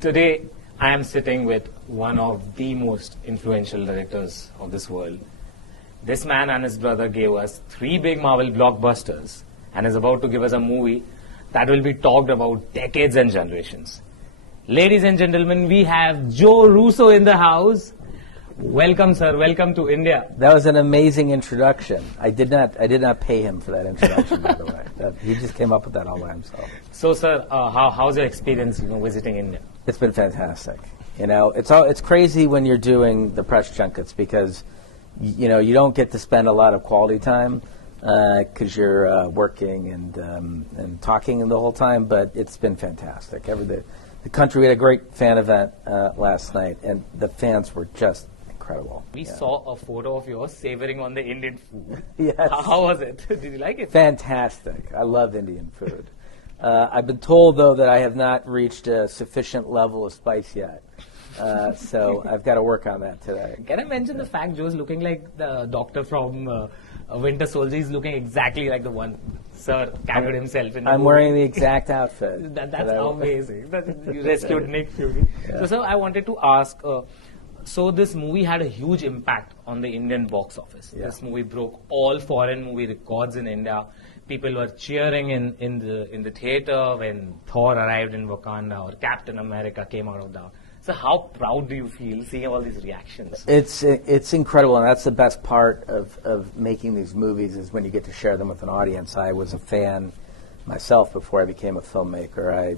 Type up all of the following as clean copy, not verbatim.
Today, I am sitting with one of the most influential directors of this world. This man and his brother gave us 3 big Marvel blockbusters and is about to give us a movie that will be talked about decades and generations. Ladies and gentlemen, we have Joe Russo in the house. Welcome, sir. Welcome to India. That was an amazing introduction. I did not pay him for that introduction, by the way. He just came up with that all by himself. So, sir, how's your experience, visiting India? It's been fantastic. It's crazy when you're doing the press junkets because, you don't get to spend a lot of quality time because you're working and talking the whole time. But it's been fantastic. The country, we had a great fan event last night, and the fans were just incredible. We saw a photo of yours savoring on the Indian food. Yes. How was it? Did you like it? Fantastic. I love Indian food. I've been told, though, that I have not reached a sufficient level of spice yet. So I've got to work on that today. Can I mention the fact Joe's looking like the doctor from Winter Soldier? He's looking exactly like the one Sir carried himself in. I'm wearing the exact outfit. That's amazing. You rescued Nick Fury. Yeah. So, sir, I wanted to ask, so this movie had a huge impact on the Indian box office. Yeah. This movie broke all foreign movie records in India. People were cheering in the theater when Thor arrived in Wakanda or Captain America came out of the. So how proud do you feel seeing all these reactions? It's incredible, and that's the best part of making these movies is when you get to share them with an audience. I was a fan myself before I became a filmmaker. I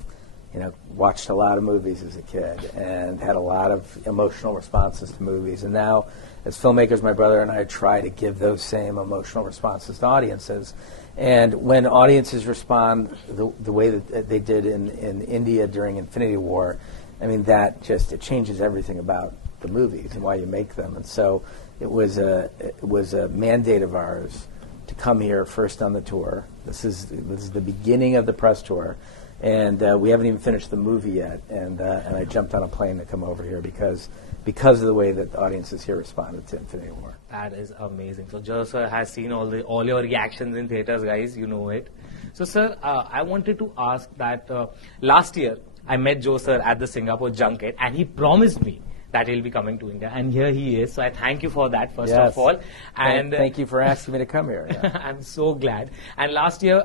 watched a lot of movies as a kid and had a lot of emotional responses to movies. And now, as filmmakers, my brother and I try to give those same emotional responses to audiences. And when audiences respond the way that they did in India during Infinity War, I mean, that just, it changes everything about the movies and why you make them. And so it was a mandate of ours to come here first on the tour. This is the beginning of the press tour. And we haven't even finished the movie yet. And I jumped on a plane to come over here because of the way that the audiences here responded to Infinity War. That is amazing. So Joe sir has seen all your reactions in theaters, guys. You know it. So sir, I wanted to ask that last year I met Joe sir at the Singapore junket, and he promised me that he'll be coming to India, and here he is. So I thank you for that, first of all. And thank you for asking me to come here. Yeah. I'm so glad. And last year,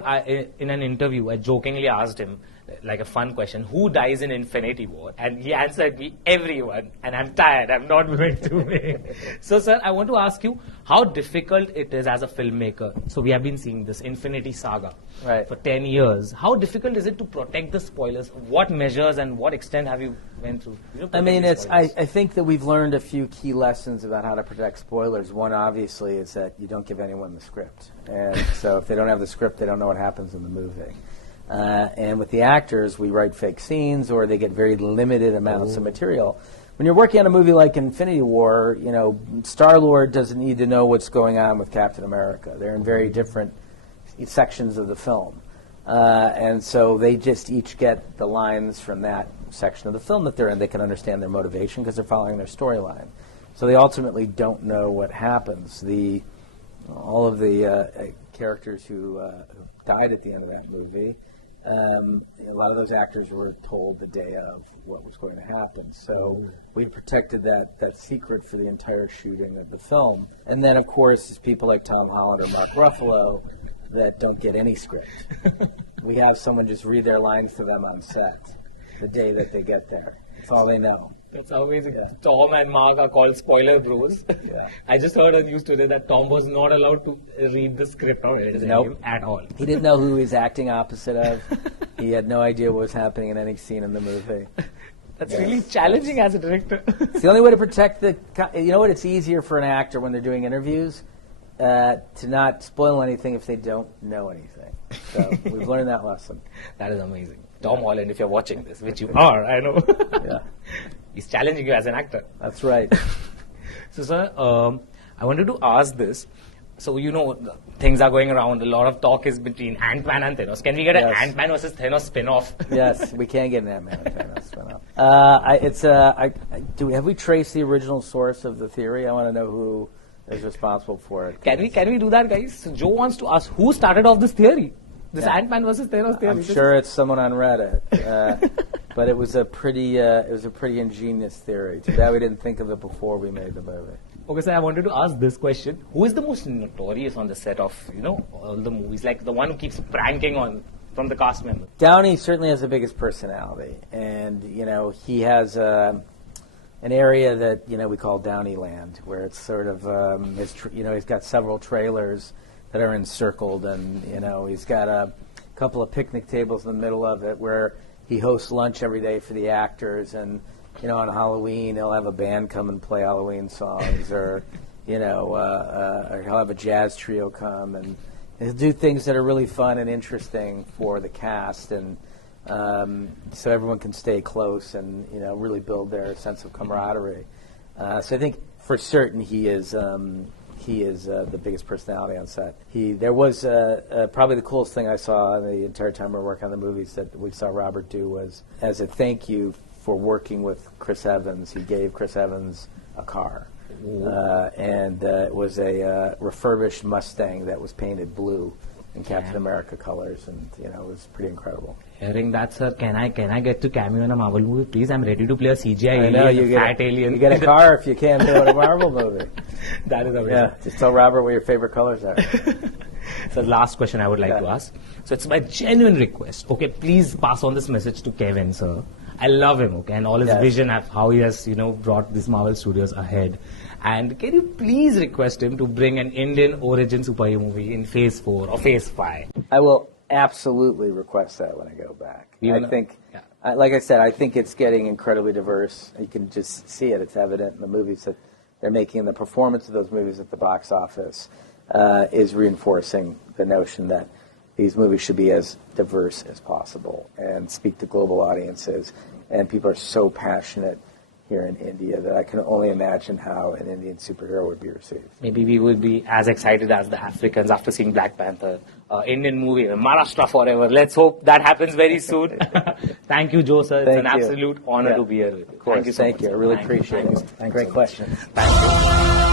in an interview, I jokingly asked him, like a fun question, who dies in Infinity War? And he answered me, everyone. And I'm tired. I'm not going to make. So, sir, I want to ask you how difficult it is as a filmmaker. So we have been seeing this Infinity Saga for 10 years. How difficult is it to protect the spoilers? What measures and what extent have you went through? I mean, I think that we've learned a few key lessons about how to protect spoilers. One, obviously, is that you don't give anyone the script. And so if they don't have the script, they don't know what happens in the movie. And with the actors, we write fake scenes or they get very limited amounts of material. When you're working on a movie like Infinity War, Star-Lord doesn't need to know what's going on with Captain America. They're in very different sections of the film. And so they just each get the lines from that section of the film that they're in. They can understand their motivation because they're following their storyline. So they ultimately don't know what happens. All of the characters who died at the end of that movie, a lot of those actors were told the day of what was going to happen. So we protected that secret for the entire shooting of the film. And then, of course, there's people like Tom Holland or Mark Ruffalo that don't get any script. We have someone just read their lines to them on set the day that they get there. That's all they know. That's amazing. Yeah. Tom and Mark are called spoiler bros. Yeah. I just heard a news today that Tom was not allowed to read the script at all. He didn't know who he was acting opposite of. He had no idea what was happening in any scene in the movie. That's really challenging as a director. It's the only way to protect it's easier for an actor when they're doing interviews to not spoil anything if they don't know anything. So we've learned that lesson. That is amazing. Tom Holland, if you're watching this, which you are, I know. Yeah. He's challenging you as an actor. That's right. So, sir, I wanted to ask this. So, things are going around. A lot of talk is between Ant-Man and Thanos. Can we get an Ant-Man versus Thanos spin-off? Yes, we can get an Ant-Man and Thanos spin-off. Have we traced the original source of the theory? I want to know who is responsible for it. Can we do that, guys? So Joe wants to ask who started off this theory. This Ant-Man versus Thanos theory. I'm sure it's someone on Reddit, but it was a pretty ingenious theory. Too bad we didn't think of it before we made the movie. Okay, so I wanted to ask this question: who is the most notorious on the set of all the movies? Like the one who keeps pranking on from the cast members. Downey certainly has the biggest personality, and he has an area that we call Downey Land, where it's sort of he's got several trailers that are encircled, and he's got a couple of picnic tables in the middle of it where he hosts lunch every day for the actors, and on Halloween he'll have a band come and play Halloween songs, or or he'll have a jazz trio come, and he'll do things that are really fun and interesting for the cast, and so everyone can stay close and really build their sense of camaraderie. So I think for certain he is the biggest personality on set. There was probably the coolest thing I saw the entire time we were working on the movies that we saw Robert do was, as a thank you for working with Chris Evans, he gave Chris Evans a car. And it was a refurbished Mustang that was painted blue in Captain America colors, and it was pretty incredible. Hearing that, sir, can I get to cameo in a Marvel movie, please? I'm ready to play a CGI alien, fat alien. You get a car if you can do it in a Marvel movie. That is amazing. Yeah, just tell Robert what your favorite colors are. So last question I would like to ask. So it's my genuine request. Okay, please pass on this message to Kevin, sir. I love him, okay, and all his vision of how he has, brought this Marvel Studios ahead. And can you please request him to bring an Indian origin superhero movie in Phase 4 or Phase 5? I will absolutely request that when I go back. Like I said, I think it's getting incredibly diverse. You can just see it. It's evident in the movies that they're making. The performance of those movies at the box office is reinforcing the notion that these movies should be as diverse as possible and speak to global audiences. And people are so passionate here in India that I can only imagine how an Indian superhero would be received. Maybe we would be as excited as the Africans after seeing Black Panther. Indian movie, Maharashtra forever. Let's hope that happens very soon. Thank you, Joe, sir. It's an absolute honor to be here with you. Of course. Thank you so much. Thank you. I really appreciate it. Thank Great questions. Thank you.